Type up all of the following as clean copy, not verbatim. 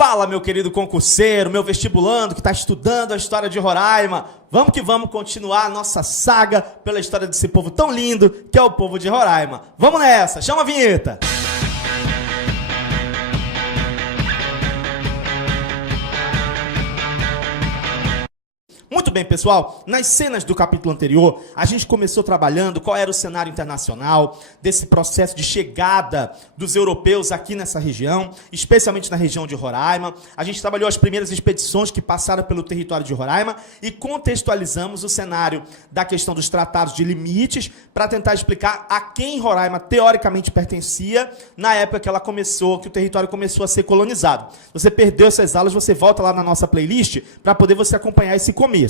Fala, meu querido concurseiro, meu vestibulando que está estudando a história de Roraima. Vamos que vamos continuar a nossa saga pela história desse povo tão lindo que é o povo de Roraima. Vamos nessa, chama a vinheta! Muito bem, pessoal, nas cenas do capítulo anterior, a gente começou trabalhando qual era o cenário internacional desse processo de chegada dos europeus aqui nessa região, especialmente na região de Roraima. A gente trabalhou as primeiras expedições que passaram pelo território de Roraima e contextualizamos o cenário da questão dos tratados de limites para tentar explicar a quem Roraima teoricamente pertencia na época que ela começou, que o território começou a ser colonizado. Se você perdeu essas aulas, você volta lá na nossa playlist para poder você acompanhar esse começo.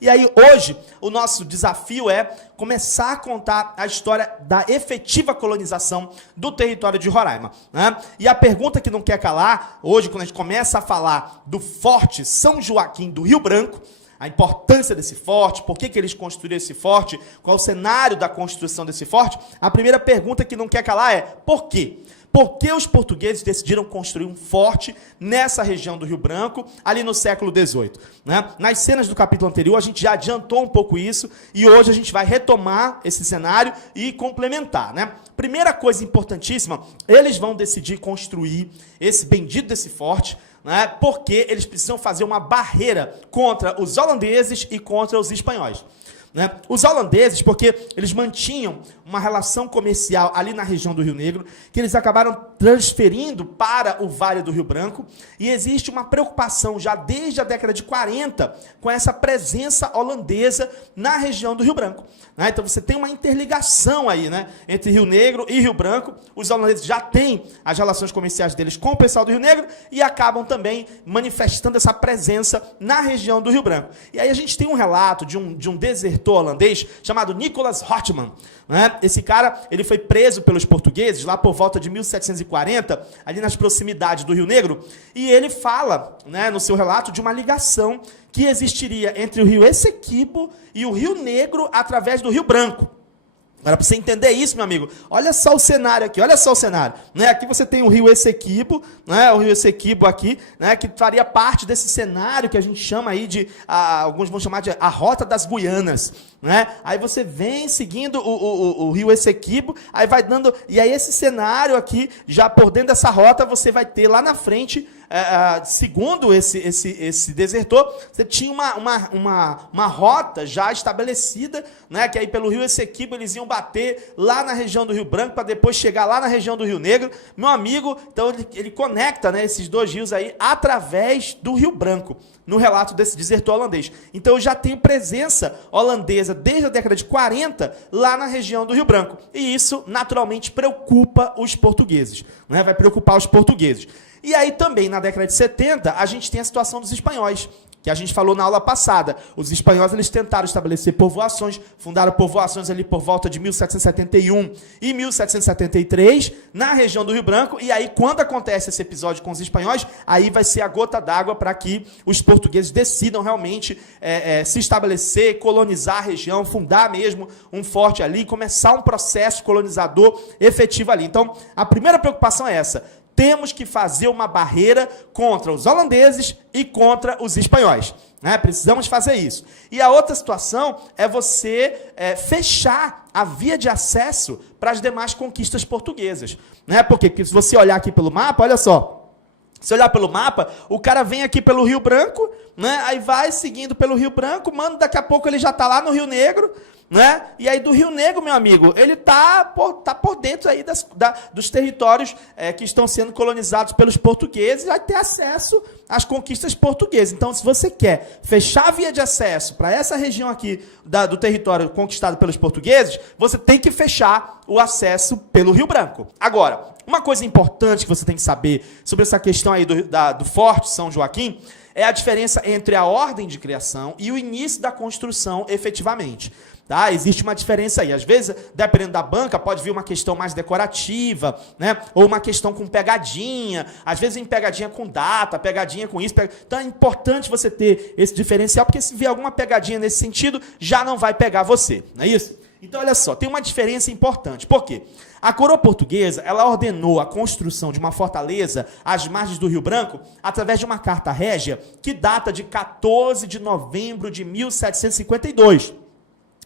E aí, hoje, o nosso desafio é começar a contar a história da efetiva colonização do território de Roraima, né? E a pergunta que não quer calar, hoje, quando a gente começa a falar do Forte São Joaquim do Rio Branco, a importância desse forte, por que eles construíram esse forte, qual o cenário da construção desse forte, a primeira pergunta que não quer calar é por quê? Por que os portugueses decidiram construir um forte nessa região do Rio Branco, ali no século XVIII? Né? Nas cenas do capítulo anterior, a gente já adiantou um pouco isso, e hoje a gente vai retomar esse cenário e complementar. Né? Primeira coisa importantíssima, eles vão decidir construir esse bendito desse forte, né? Porque eles precisam fazer uma barreira contra os holandeses e contra os espanhóis. Né? Os holandeses, porque eles mantinham uma relação comercial ali na região do Rio Negro, que eles acabaram transferindo para o Vale do Rio Branco, e existe uma preocupação já desde a década de 40 com essa presença holandesa na região do Rio Branco. Né? Então você tem uma interligação aí, né, entre Rio Negro e Rio Branco. Os holandeses já têm as relações comerciais deles com o pessoal do Rio Negro e acabam também manifestando essa presença na região do Rio Branco. E aí a gente tem um relato de um desertor holandês chamado Nicolas Hotman. Né? Esse cara, ele foi preso pelos portugueses lá por volta de 1740, ali nas proximidades do Rio Negro, e ele fala, né, no seu relato de uma ligação que existiria entre o rio Essequibo e o Rio Negro através do Rio Branco. Agora, para você entender isso, meu amigo, olha só o cenário aqui, olha só o cenário. Né? Aqui você tem o rio Essequibo, né? O rio Essequibo aqui, né? Que faria parte desse cenário que a gente chama aí de, alguns vão chamar de a Rota das Guianas. Né? Aí você vem seguindo o rio Essequibo, aí vai dando, e aí esse cenário aqui, já por dentro dessa rota, você vai ter lá na frente, segundo esse desertor, você tinha uma rota já estabelecida, né, que aí pelo rio Essequibo eles iam bater lá na região do Rio Branco, para depois chegar lá na região do Rio Negro. Meu amigo, então ele conecta, né, esses dois rios aí através do Rio Branco, no relato desse desertor holandês. Então eu já tenho presença holandesa desde a década de 40 lá na região do Rio Branco. E isso naturalmente preocupa os portugueses, né? Vai preocupar os portugueses. E aí também na década de 70 a gente tem a situação dos espanhóis, que a gente falou na aula passada. Os espanhóis, eles tentaram estabelecer povoações, fundaram povoações ali por volta de 1771 e 1773, na região do Rio Branco, e aí, quando acontece esse episódio com os espanhóis, aí vai ser a gota d'água para que os portugueses decidam realmente se estabelecer, colonizar a região, fundar mesmo um forte ali, começar um processo colonizador efetivo ali. Então, a primeira preocupação é essa: temos que fazer uma barreira contra os holandeses e contra os espanhóis. Né? Precisamos fazer isso. E a outra situação é você fechar a via de acesso para as demais conquistas portuguesas. Né? Porque se você olhar aqui pelo mapa, olha só, se olhar pelo mapa, o cara vem aqui pelo Rio Branco, né? Aí vai seguindo pelo Rio Branco, mano, daqui a pouco ele já está lá no Rio Negro, né? E aí do Rio Negro, meu amigo, ele tá por dentro aí dos territórios que estão sendo colonizados pelos portugueses, vai ter acesso às conquistas portuguesas. Então, se você quer fechar a via de acesso para essa região aqui do território conquistado pelos portugueses, você tem que fechar o acesso pelo Rio Branco. Agora, uma coisa importante que você tem que saber sobre essa questão aí do Forte São Joaquim é a diferença entre a ordem de criação e o início da construção efetivamente. Tá? Existe uma diferença aí. Às vezes, dependendo da banca, pode vir uma questão mais decorativa, né? Ou uma questão com pegadinha. Às vezes vem pegadinha com data, pegadinha com isso. Então é importante você ter esse diferencial, porque se vier alguma pegadinha nesse sentido, já não vai pegar você. Não é isso? Então, olha só, tem uma diferença importante. Por quê? A coroa portuguesa, ela ordenou a construção de uma fortaleza às margens do Rio Branco através de uma carta régia que data de 14 de novembro de 1752.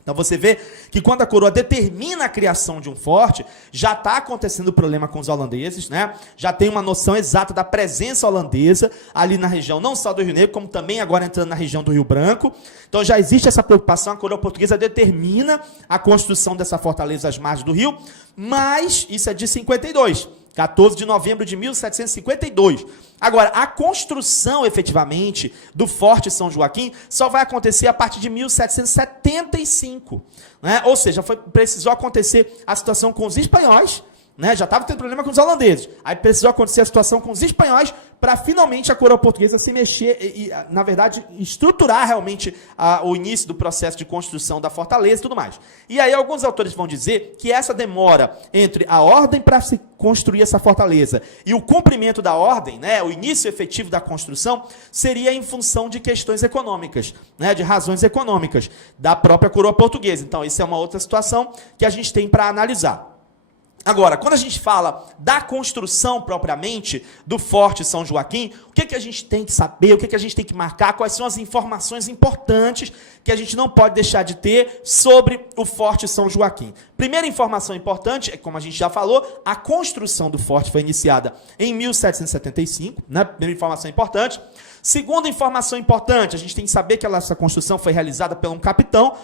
Então você vê que quando a coroa determina a criação de um forte, já está acontecendo o problema com os holandeses, né? Já tem uma noção exata da presença holandesa ali na região, não só do Rio Negro, como também agora entrando na região do Rio Branco. Então já existe essa preocupação, a coroa portuguesa determina a construção dessa fortaleza às margens do rio, mas isso é de 52. 14 de novembro de 1752. Agora, a construção, efetivamente, do Forte São Joaquim só vai acontecer a partir de 1775. Né? Ou seja, precisou acontecer a situação com os espanhóis, né? Já estava tendo problema com os holandeses. Aí precisou acontecer a situação com os espanhóis para finalmente a coroa portuguesa se mexer e, na verdade, estruturar realmente o início do processo de construção da fortaleza e tudo mais. E aí alguns autores vão dizer que essa demora entre a ordem para se construir essa fortaleza e o cumprimento da ordem, né, o início efetivo da construção, seria em função de questões econômicas, né, de razões econômicas da própria coroa portuguesa. Então, isso é uma outra situação que a gente tem para analisar. Agora, quando a gente fala da construção propriamente do Forte São Joaquim, o que a gente tem que saber, o que a gente tem que marcar, quais são as informações importantes que a gente não pode deixar de ter sobre o Forte São Joaquim. Primeira informação importante, como a gente já falou, a construção do forte foi iniciada em 1775, né? Primeira informação importante. Segunda informação importante, a gente tem que saber que essa construção foi realizada por um capitão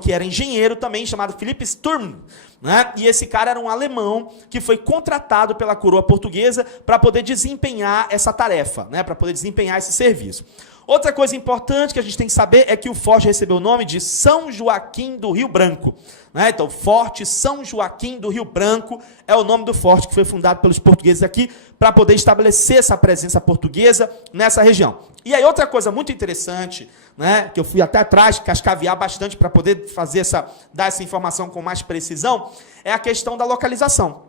que era engenheiro também, chamado Philipp Sturm, né? E esse cara era um alemão que foi contratado pela coroa portuguesa para poder desempenhar essa tarefa, né? Para poder desempenhar esse serviço. Outra coisa importante que a gente tem que saber é que o forte recebeu o nome de São Joaquim do Rio Branco. Né? Então, Forte São Joaquim do Rio Branco é o nome do forte que foi fundado pelos portugueses aqui para poder estabelecer essa presença portuguesa nessa região. E aí, outra coisa muito interessante, né, que eu fui até atrás, cascavear bastante para poder dar essa informação com mais precisão, é a questão da localização.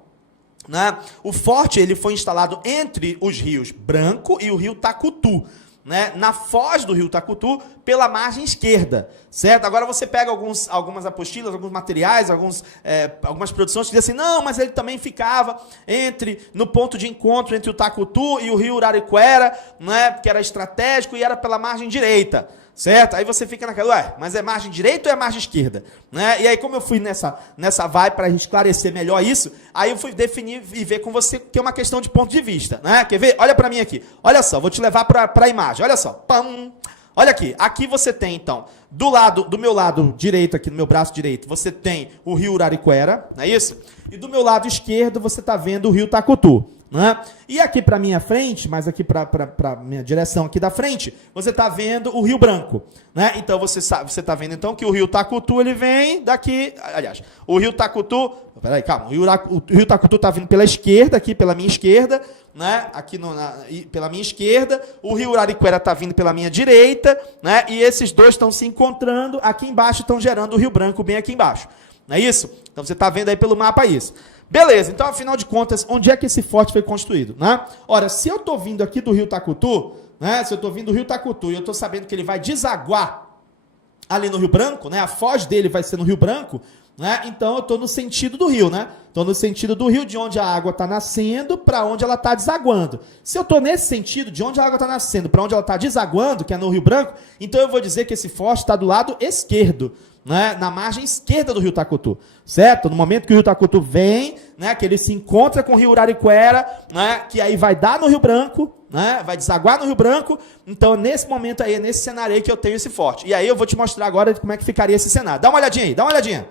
Né? O forte ele foi instalado entre os rios Branco e o rio Tacutu, né, na foz do rio Tacutu, pela margem esquerda, certo? Agora você pega algumas apostilas, alguns materiais, algumas produções que dizem assim, não, mas ele também ficava no ponto de encontro entre o Tacutu e o rio Uraricuera, né, que era estratégico e era pela margem direita, certo? Aí você fica naquela, mas é margem direita ou é margem esquerda? Né? E aí, como eu fui nessa vibe para esclarecer melhor isso, aí eu fui definir e ver com você que é uma questão de ponto de vista. Né? Quer ver? Olha para mim aqui. Olha só, vou te levar para a imagem. Olha só. Pam! Olha aqui. Aqui você tem, então, do meu lado direito, aqui no meu braço direito, você tem o rio Uraricuera, não é isso? E do meu lado esquerdo você está vendo o rio Tacutu. Né? E aqui para minha frente, mas aqui para minha direção aqui da frente, você está vendo o Rio Branco. Né? Então você está vendo então que o rio Tacutu ele vem daqui, aliás, o rio Tacutu, peraí, calma, o rio Tacutu está vindo pela esquerda, aqui pela minha esquerda, né? Aqui pela minha esquerda, o rio Uraricuera está vindo pela minha direita, né? E esses dois estão se encontrando aqui embaixo, estão gerando o Rio Branco bem aqui embaixo. Não é isso? Então você está vendo aí pelo mapa isso. Beleza, então, afinal de contas, onde é que esse forte foi construído? Né? Ora, se eu estou vindo aqui do rio Tacutu, né, se eu estou vindo do rio Tacutu e eu estou sabendo que ele vai desaguar ali no Rio Branco, né, a foz dele vai ser no Rio Branco, né, então eu estou no sentido do rio, né? Estou no sentido do rio, de onde a água está nascendo para onde ela está desaguando. Se eu estou nesse sentido, de onde a água está nascendo para onde ela está desaguando, que é no Rio Branco, então eu vou dizer que esse forte está do lado esquerdo, né, na margem esquerda do rio Tacutu, certo? No momento que o rio Tacutu vem, né, que ele se encontra com o rio Uraricuera, né, que aí vai dar no Rio Branco, né, vai desaguar no Rio Branco, então nesse momento aí, nesse cenário aí que eu tenho esse forte. E aí eu vou te mostrar agora como é que ficaria esse cenário. Dá uma olhadinha aí, dá uma olhadinha.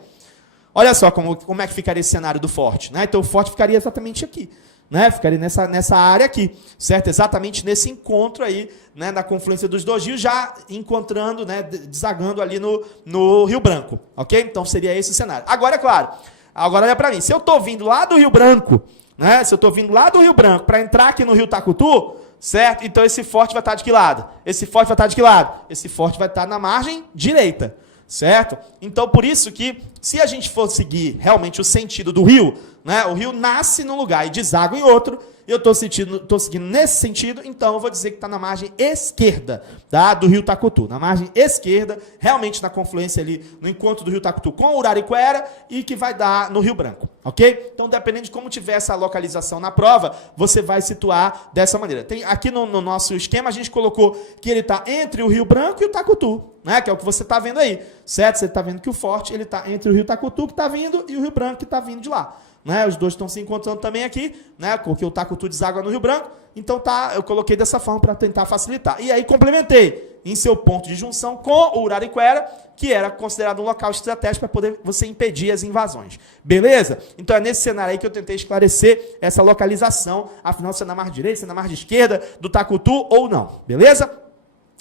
Olha só como é que ficaria esse cenário do forte. Né? Então o forte ficaria exatamente aqui. Né? Ficaria nessa área aqui, certo? Exatamente nesse encontro aí, né, na confluência dos dois rios, já encontrando, né, desagando ali no Rio Branco, ok? Então seria esse o cenário. Agora, é claro, agora olha para mim, se eu estou vindo lá do Rio Branco, né, se eu estou vindo lá do Rio Branco para entrar aqui no rio Tacutu, certo? Então esse forte vai estar de que lado? Esse forte vai estar de que lado? Esse forte vai estar na margem direita, certo? Então, por isso que, se a gente for seguir realmente o sentido do rio, né, o rio nasce num lugar e deságua em outro, eu estou seguindo nesse sentido, então eu vou dizer que está na margem esquerda, tá, do rio Tacutu. Na margem esquerda, realmente na confluência ali, no encontro do rio Tacutu com o Uraricuera, e que vai dar no Rio Branco, ok? Então, dependendo de como tiver essa localização na prova, você vai situar dessa maneira. Aqui no nosso esquema, a gente colocou que ele está entre o Rio Branco e o Tacutu, né, que é o que você está vendo aí, certo? Você está vendo que o forte está entre o rio Tacutu, que está vindo, e o Rio Branco, que está vindo de lá. Né, os dois estão se encontrando também aqui, né, porque o Tacutu deságua no Rio Branco, então eu coloquei dessa forma para tentar facilitar. E aí complementei em seu ponto de junção com o Uraricuera, que era considerado um local estratégico para poder você impedir as invasões. Beleza? Então é nesse cenário aí que eu tentei esclarecer essa localização, afinal se é na margem direita, se é na margem esquerda do Tacutu ou não. Beleza?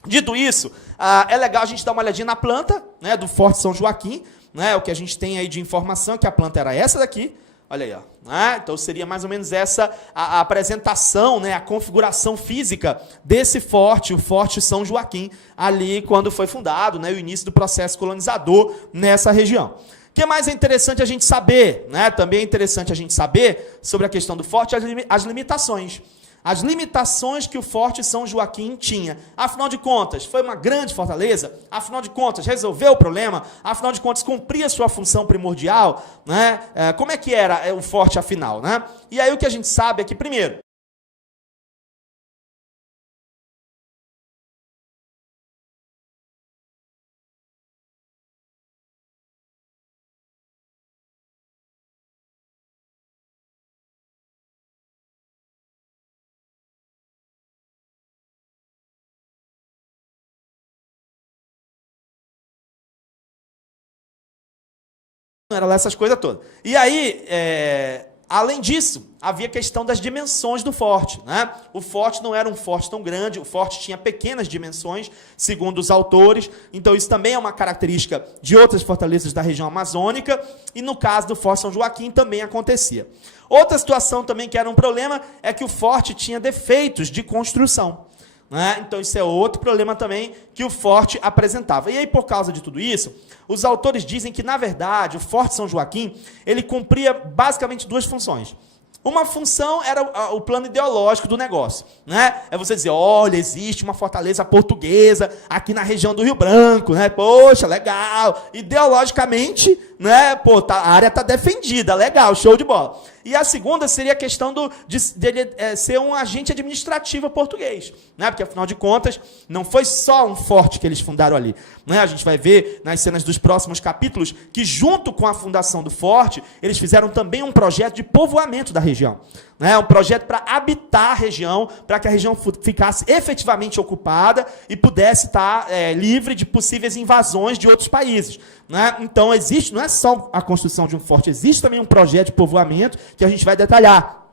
Dito isso, é legal a gente dar uma olhadinha na planta, né, do Forte São Joaquim, né, o que a gente tem aí de informação, que a planta era essa daqui. Olha aí, ó. Então seria mais ou menos essa a apresentação, né, a configuração física desse forte, o Forte São Joaquim, ali quando foi fundado, né, o início do processo colonizador nessa região. O que mais é interessante a gente saber? Né? Também é interessante a gente saber sobre a questão do forte, as limitações. As limitações que o Forte São Joaquim tinha. Afinal de contas, foi uma grande fortaleza? Afinal de contas, resolveu o problema? Afinal de contas, cumpria sua função primordial? Né? Como é que era o forte, afinal? Né? E aí o que a gente sabe é que, primeiro, não era lá essas coisas todas. E aí, além disso, havia a questão das dimensões do forte. Né? O forte não era um forte tão grande, o forte tinha pequenas dimensões, segundo os autores. Então, isso também é uma característica de outras fortalezas da região amazônica. E no caso do Forte São Joaquim também acontecia. Outra situação também que era um problema é que o forte tinha defeitos de construção. Né? Então, isso é outro problema também que o forte apresentava. E aí, por causa de tudo isso, os autores dizem que, na verdade, o Forte São Joaquim, ele cumpria basicamente duas funções. Uma função era o plano ideológico do negócio. Né? É você dizer, olha, existe uma fortaleza portuguesa aqui na região do Rio Branco. Né? Poxa, legal. Ideologicamente, né? Pô, a área está defendida, legal, show de bola. E a segunda seria a questão de ser um agente administrativo português. Né? Porque, afinal de contas, não foi só um forte que eles fundaram ali. Né? A gente vai ver nas cenas dos próximos capítulos que, junto com a fundação do forte, eles fizeram também um projeto de povoamento da região. Né? Um projeto para habitar a região, para que a região ficasse efetivamente ocupada e pudesse estar livre de possíveis invasões de outros países. Né? Então, existe, não é só a construção de um forte, existe também um projeto de povoamento que a gente vai detalhar.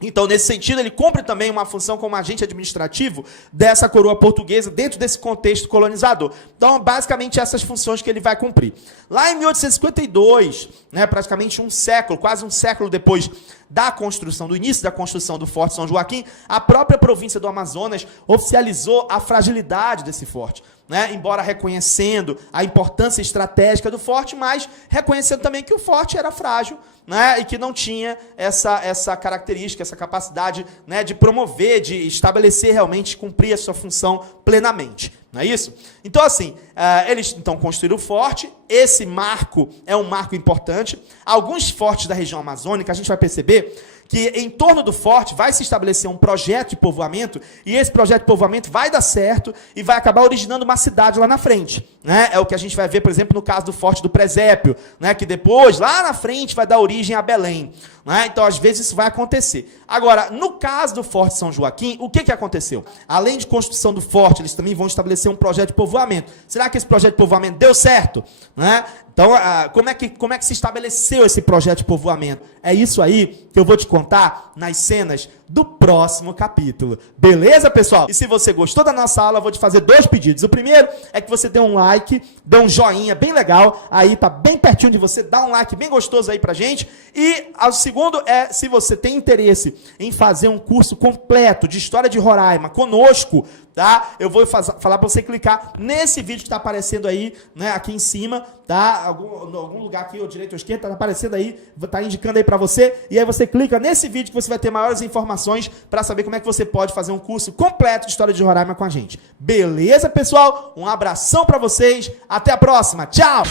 Então, nesse sentido, ele cumpre também uma função como agente administrativo dessa coroa portuguesa dentro desse contexto colonizador. Então, basicamente, essas funções que ele vai cumprir. Lá em 1852, né, praticamente um século, quase um século depois da construção, do início da construção do Forte São Joaquim, a própria província do Amazonas oficializou a fragilidade desse forte. Né? Embora reconhecendo a importância estratégica do forte, mas reconhecendo também que o forte era frágil, né? E que não tinha essa característica, essa capacidade, né, de promover, de estabelecer realmente, cumprir a sua função plenamente. Não é isso? Então, assim, eles então construíram o forte. Esse marco é um marco importante. Alguns fortes da região amazônica, a gente vai perceber que em torno do forte vai se estabelecer um projeto de povoamento, e esse projeto de povoamento vai dar certo e vai acabar originando uma cidade lá na frente. Né? É o que a gente vai ver, por exemplo, no caso do Forte do Presépio, né? Que depois, lá na frente, vai dar origem a Belém. Né? Então, às vezes, isso vai acontecer. Agora, no caso do Forte São Joaquim, o que aconteceu? Além de construção do forte, eles também vão estabelecer um projeto de povoamento. Será que esse projeto de povoamento deu certo? Né? Então, como é que se estabeleceu esse projeto de povoamento? É isso aí que eu vou te contar nas cenas do próximo capítulo. Beleza, pessoal? E se você gostou da nossa aula, eu vou te fazer 2 pedidos. O primeiro é que você dê um like, dê um joinha bem legal, aí tá bem pertinho de você, dá um like bem gostoso aí pra gente. E o segundo é, se você tem interesse em fazer um curso completo de História de Roraima conosco, tá? Eu vou falar para você clicar nesse vídeo que está aparecendo aí, né, aqui em cima, tá? Algum lugar aqui, ou direita ou esquerda, tá aparecendo aí, tá indicando aí para você, e aí você clica nesse vídeo que você vai ter maiores informações para saber como é que você pode fazer um curso completo de História de Roraima com a gente. Beleza, pessoal? Um abração para vocês, até a próxima, tchau!